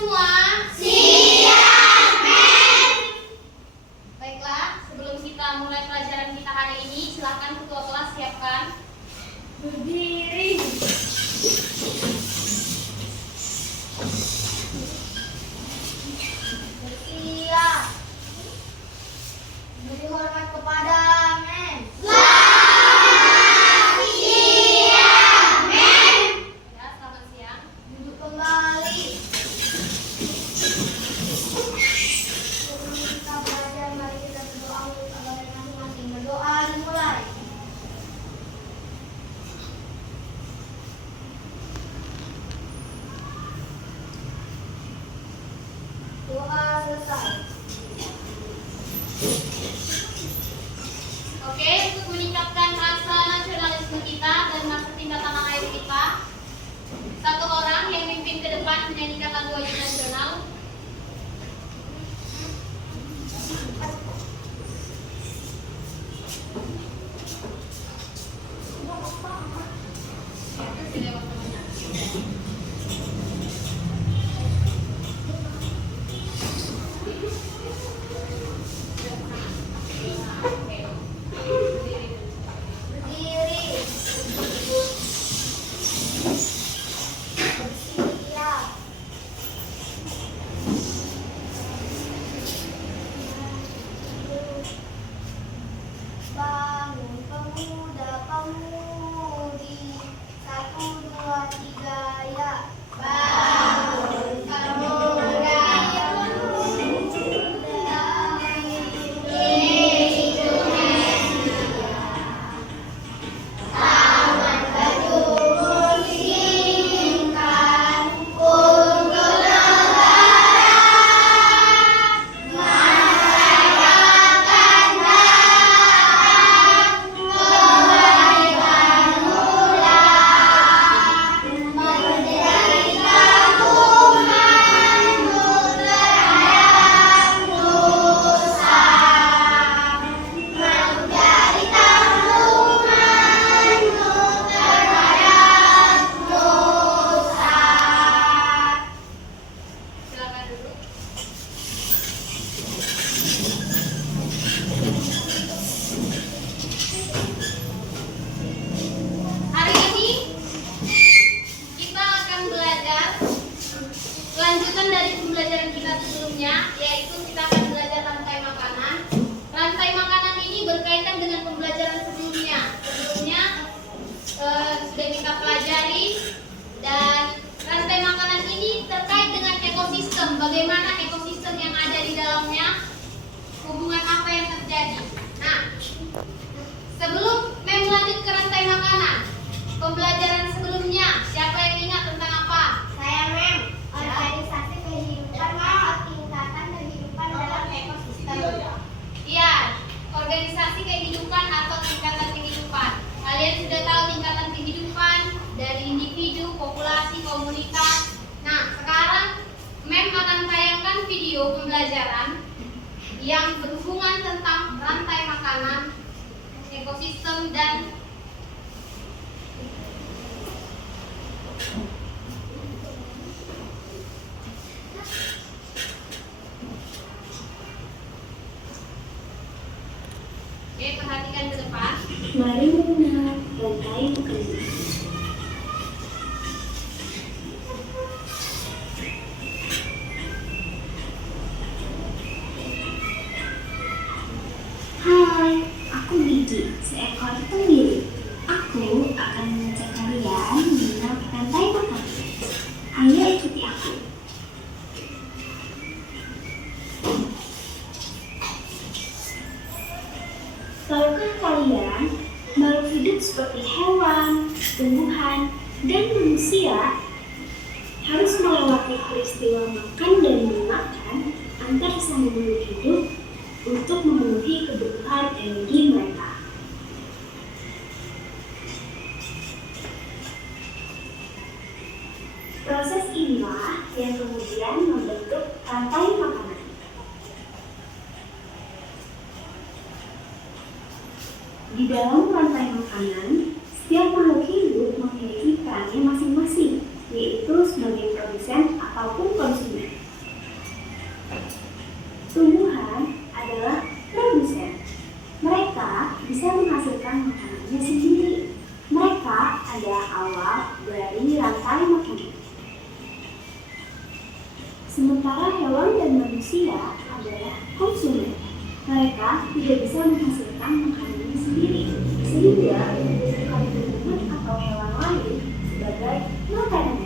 semua? Siap, Mem. Baiklah, sebelum kita mulai pelajaran kita hari ini, silakan ketua kelas siapkan. Berdiri. Bersiap. Beri hormat kepada Mem. Siap, Mem. Ya, selamat siang. Duduk kembali. Sebelum kita belajar, mari kita berdoa untuk agama masing-masing. Berdoa dimulai. Doa selesai. Oke, untuk meningkatkan rasa nasionalisme kita dan rasa cinta tanah air kita, satu orang yang mimpin ke depan menyanyikan lagu wajib nasional. Berdiri. Bersiap. Bangun pemuda-pemudi, 1, 2, 3 ya. Bangun pemuda-pemudi, tangan berjubur singkan untuk negara, masyarakat dalam kebaikan mula, merdeka umat terhadap dosa, menjadi tanggungan terhadap dosa. Silakan duduk. Hari ini kita akan belajar lanjutan dari pembelajaran kita sebelumnya, yaitu kita akan belajar rantai makanan. Rantai makanan ini berkaitan dengan pembelajaran sebelumnya. Sebelumnya sudah kita pelajari, dan rantai makanan ini terkait dengan ekosistem. Bagaimana ekosistem yang ada di dalamnya, hubungan apa yang terjadi. Nah, sebelum lanjut ke rantai makanan, pembelajaran sebelumnya, siapa yang ingat tentang apa? Saya Mem. Organisasi kehidupan atau tingkatan kehidupan dalam ekosistem. Iya, organisasi kehidupan atau tingkatan kehidupan. Kalian sudah tahu tingkatan kehidupan dari individu, populasi, komunitas. Nah, sekarang Mem akan tayangkan video pembelajaran yang berhubungan tentang rantai makanan, ekosistem, dan oke, perhatikan ke depan. Mari mengenal rantai makanan. Hai, aku Gigi, seekor tenggiri. Aku akan mengajak kalian mengenal rantai makanan. Ayo ikuti aku. Tahukah kalian, makhluk hidup seperti hewan, tumbuhan, dan manusia harus melewati peristiwa makan dan memakan antar sesama makhluk hidup untuk memenuhi kebutuhan energi mereka. Proses inilah yang kemudian membentuk rantai makanan. Di dalam rantai makanan, setiap makhluk hidup memiliki perannya masing-masing, yaitu sebagai produsen ataupun konsumen. Sementara hewan dan manusia adalah konsumen. Mereka tidak bisa menghasilkan makanannya sendiri, sehingga bukan tanaman atau hewan lain sebagai makanan.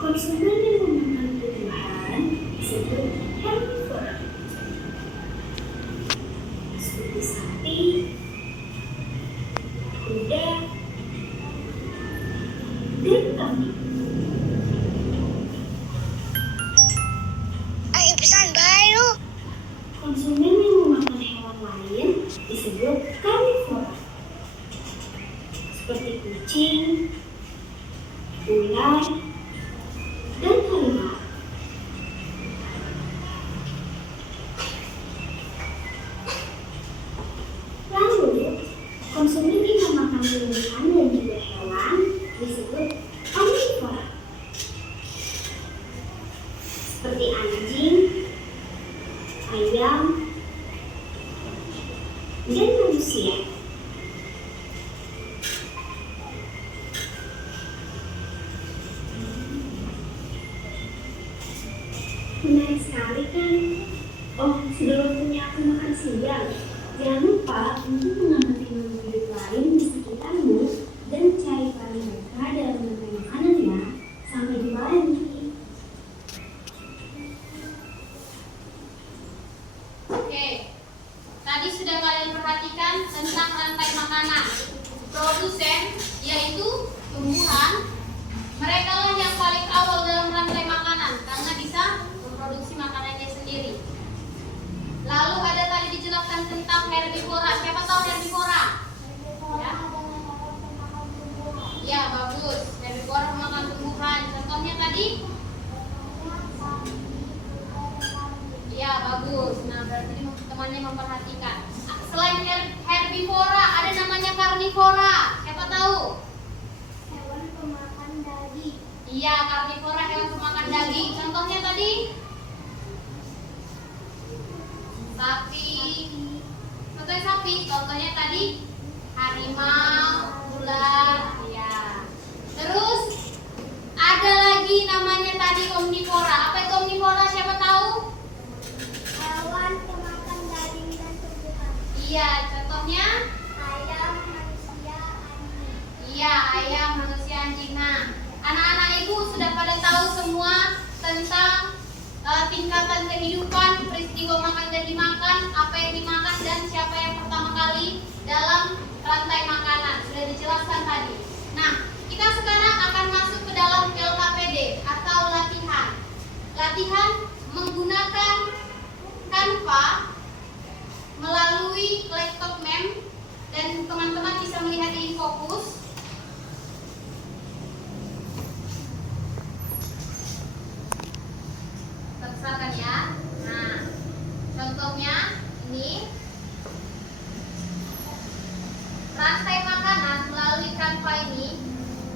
Konsumen yang memakan tumbuhan disebut herbivora, seperti sapi, kuda, dan kambing. Konsumen yang memakan hewan lain disebut karnivora, seperti kucing, ular, dan harimau. Lalu, konsumen yang memakan tumbuhan dan juga hewan disebut omnivora, seperti anjing, ayam, dan manusia. Menarik sekali kan? Oh, sudah waktunya aku makan siang. Jangan lupa untuk mengamati makhluk hidup lain di sekitarmu dan cari peran mereka dalam rantai makanan ya. Sampai jumpa lagi. Oke, tadi sudah kalian perhatikan tentang rantai makanan. Produsen, yaitu tumbuhan, mereka lah yang paling awal dalam rantai makanan karena bisa memproduksi makanannya sendiri. Lalu ada tadi dijelaskan tentang herbivora. Siapa tahu herbivora? Ya, ya bagus. Herbivora memakan tumbuhan. Contohnya tadi? Ya bagus. Nah berarti temannya memperhatikan. Selain herbivora ada namanya karnivora. Siapa tahu? Hewan pemakan daging. Iya, karnivora hewan pemakan daging. Contohnya tadi? Sapi. Contohnya sapi. Contohnya tadi harimau, ular. Ya. Terus ada lagi namanya tadi omnivora. Apa itu omnivora? Siapa tahu? Hewan pemakan daging dan tumbuhan. Iya, contohnya? Ayam, manusia, anjing. Iya, ayam, manusia, anjing. Nah, anak-anak ibu sudah pada tahu semua tentang tingkatan kehidupan, peristiwa makan dan dimakan, apa yang dimakan dan siapa yang pertama kali dalam rantai makanan. Sudah dijelaskan tadi. Nah, kita sekarang akan masuk ke dalam LKPD atau latihan. Latihan menggunakan Canva melalui laptop mem dan teman-teman bisa melihat di fokus. Terserahkan ya. Nah, contohnya ini rantai makanan melalui Canva ini.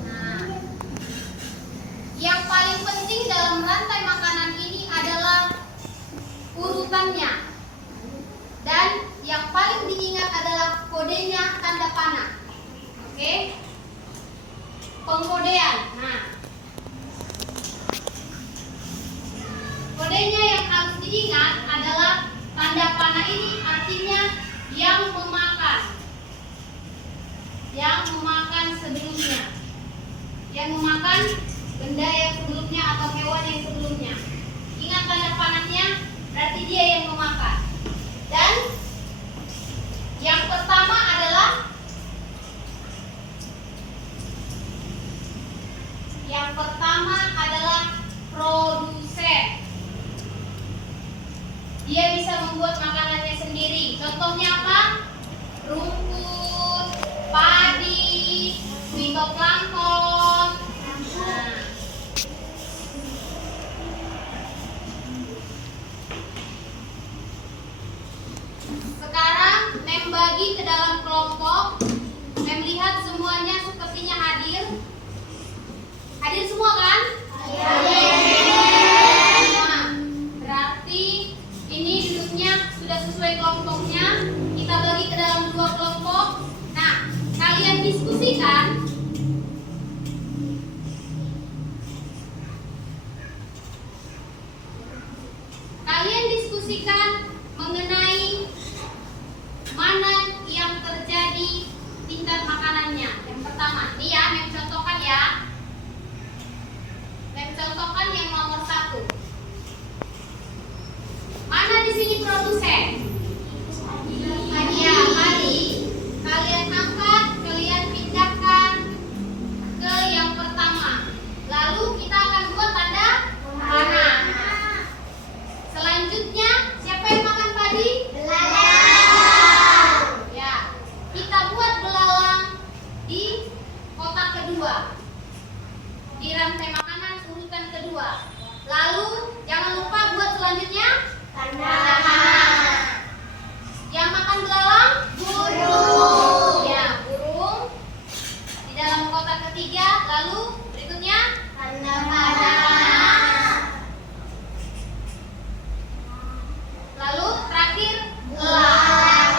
Nah, yang paling penting dalam rantai makanan ini adalah urutannya. Dan yang paling diingat adalah kodenya tanda panah. Oke? Pengkodean. Nah, kodenya yang harus diingat adalah tanda panah ini artinya yang memakan. Yang memakan sebelumnya. Yang memakan benda yang sebelumnya atau hewan yang sebelumnya. Ingat tanda panahnya berarti dia yang memakan. Dan yang pertama adalah produsen. Dia bisa membuat makanannya sendiri. Contohnya apa? Rumput, padi, fitoplankton. Nah, sekarang Mem bagi ke dalam kelompok. Mem lihat semuanya sepertinya hadir. Hadir semua kan? Nah, berarti ini duduknya sudah sesuai kelompoknya. Kita bagi ke dalam 2 kelompok. Nah, kalian diskusikan di rantai makanan urutan kedua. Lalu jangan lupa buat selanjutnya Tanda panah. Yang makan belalang burung. Ya, burung. Di dalam kotak ketiga. Lalu berikutnya tanda panah. Lalu terakhir gelar.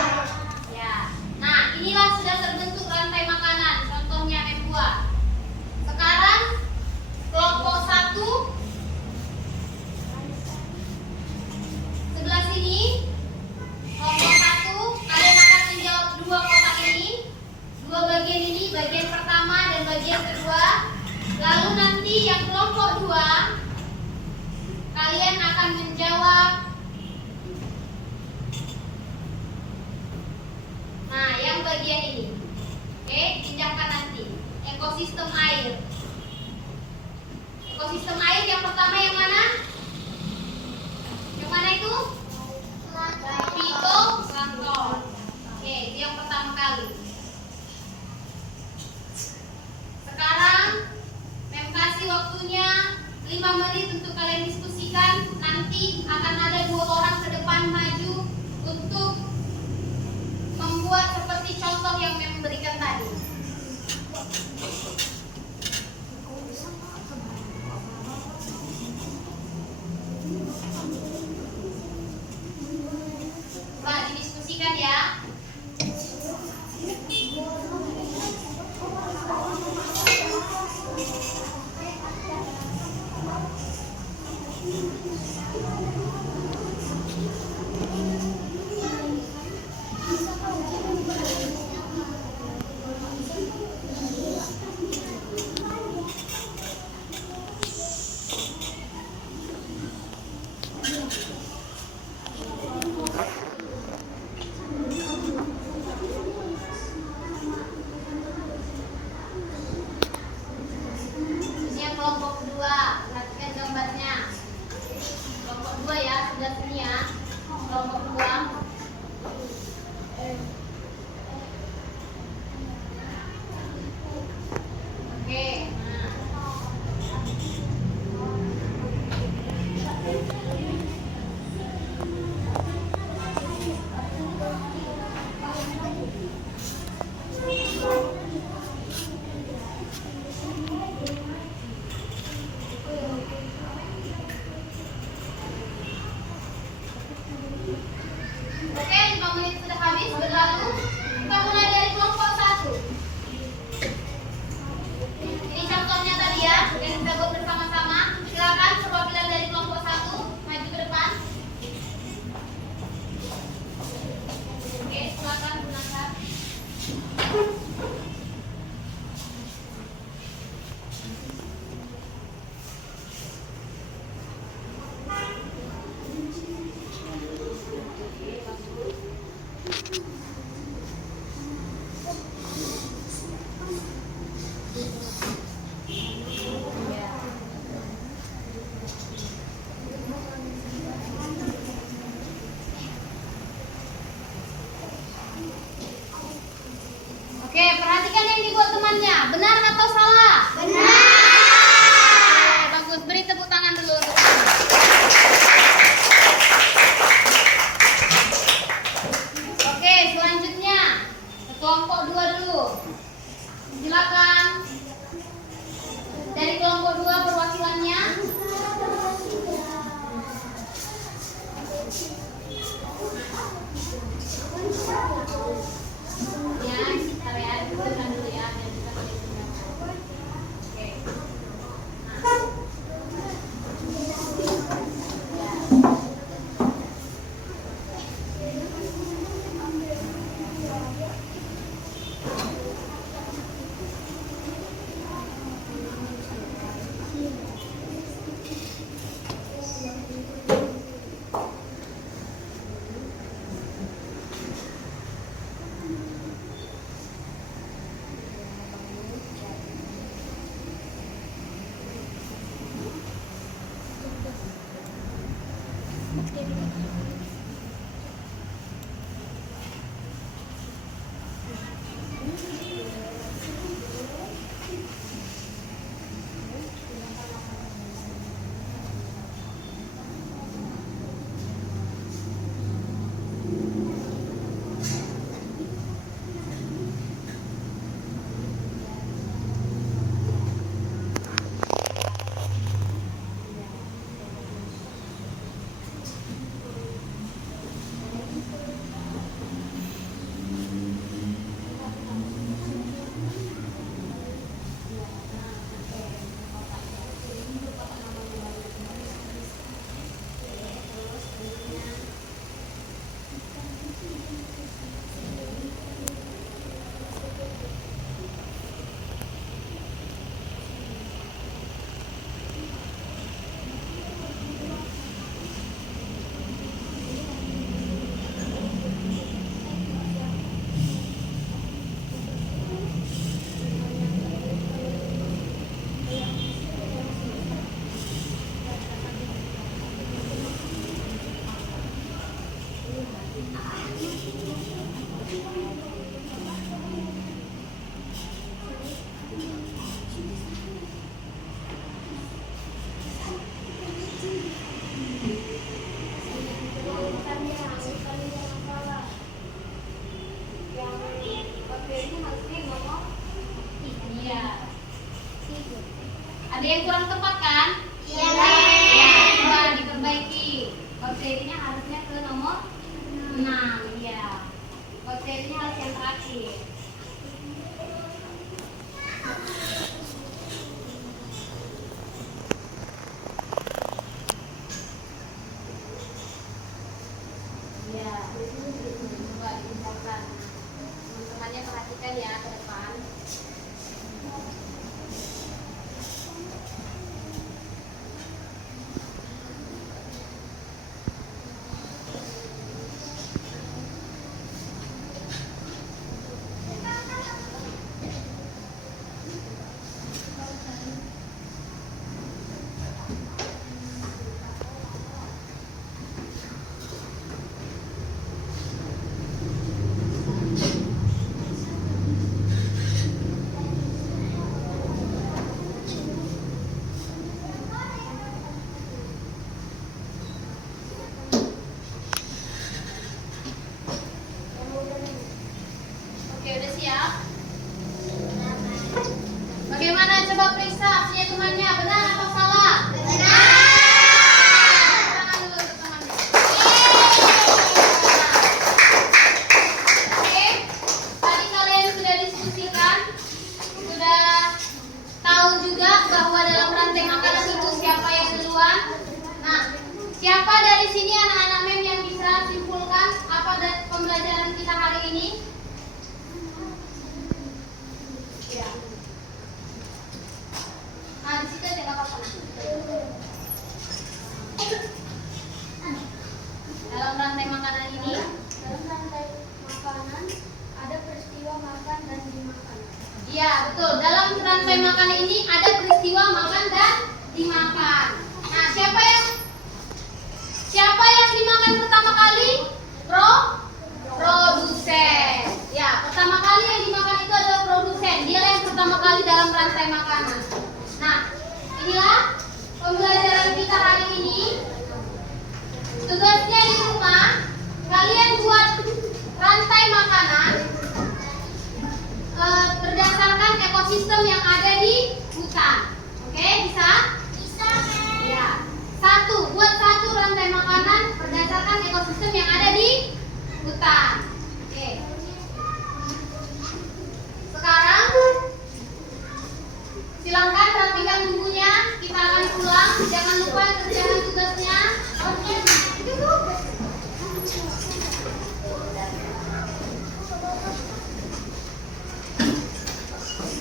Ya. Nah, inilah sudah terbentuk rantai makanan. Contohnya membuat. Sekarang kelompok 1 sebelah sini. Kelompok 1 kalian akan menjawab dua kotak ini. Dua bagian ini, bagian pertama dan bagian kedua. Lalu nanti yang kelompok 2 kalian akan menjawab. Nah, yang bagian ini. Oke, pinjamkan nanti. Ekosistem air. Ekosistem air yang pertama yang mana? Yang mana itu? Fitoplankton. Oke, itu yang pertama kali. Sekarang Mem kasih waktunya 5 menit untuk kalian diskusikan. Nanti akan ada 2 orang ke depan maju untuk membuat seperti contoh yang Mem berikan tadi. Coba didiskusikan ya. Ini yang kelompok kedua, perhatikan gambarnya. Kelompok 2 ya, sebelah sini ya. Kelompok 2. Oke, nah. Oke, 5 menit sudah habis berlalu. Kita mulai dari kelompok 1. Ini contohnya tadi ya, yang kita buat bersama-sama. Silakan perwakilan dari kelompok 1 maju ke depan. Oke, silakan gunakan. Oke, perhatikan yang dibuat temannya. Benar atau salah? benar. Oke, bagus. Beri tepuk tangan dulu untuk teman. Oke, selanjutnya ke kelompok 2 dulu. Silakan. Dari kelompok 2 perwakilannya. Ya, bentar ya, ditentukan dulu ya, biar kita boleh dengar. Oke. Nah. Ada yang kurang tepat kan? Iya. Ya, coba diperbaiki. Bakterinya harusnya ke nomor 6. Ya. Bakterinya harus yang terakhir. Ya, coba diucapkan. Teman-temannya perhatikan ya ke depan. Oke, udah siap? Bagaimana coba periksa punya temannya, benar atau salah? Benar. Tangan dulu untuk temannya. Oke, tadi kalian sudah diskusikan, sudah tahu juga bahwa dalam rantai makanan itu siapa yang duluan. Nah, siapa dari sini anak-anak mem yang bisa simpulkan apa pembelajaran kita hari ini? Ya. Nah, di situ ada apa-apa. Dalam rantai makanan ini, Dalam rantai makanan ada peristiwa makan dan dimakan. iya betul. Dalam rantai makanan ini ada peristiwa makan dan dimakan. Nah, siapa yang dimakan pertama kali? Produsen. Ya, pertama kali yang dimakan itu adalah produsen. Dia yang pertama kali dalam rantai makanan. Nah, inilah pembelajaran kita hari ini. Tugasnya di rumah, kalian buat rantai makanan berdasarkan ekosistem yang ada di hutan. Oke, bisa? Bisa. Ya. Buat satu rantai makanan berdasarkan ekosistem yang ada di hutan. Oke. Sekarang silakan rapikan bukunya. Kita akan pulang. Jangan lupa kerjakan tugasnya. Oke.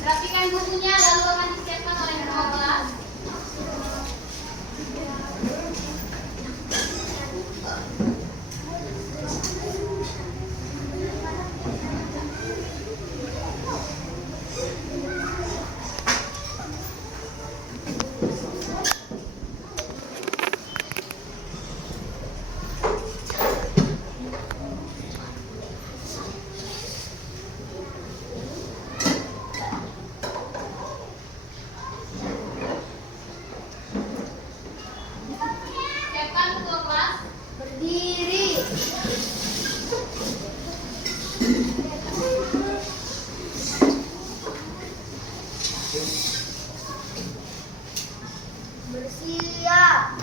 Rapikan bukunya lalu akan disiapkan oleh ketua kelas. Siapkan ketua kelas. Berdiri. Bersiap.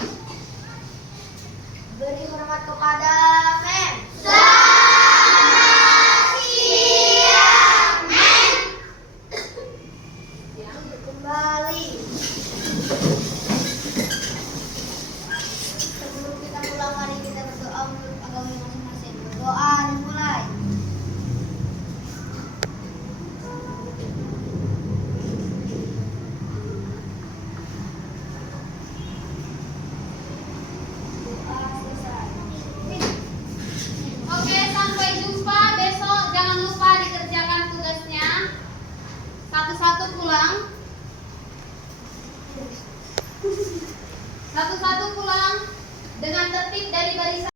Beri hormat kepada mem. Kembali. Sebelum kita pulang, mari kita berdoa menurut agama masing-masing. Berdoa dimulai. Doa selesai. Oke, sampai jumpa besok. Jangan lupa dikerjakan tugasnya. Satu-satu pulang. Satu-satu pulang dengan tertib dari barisan.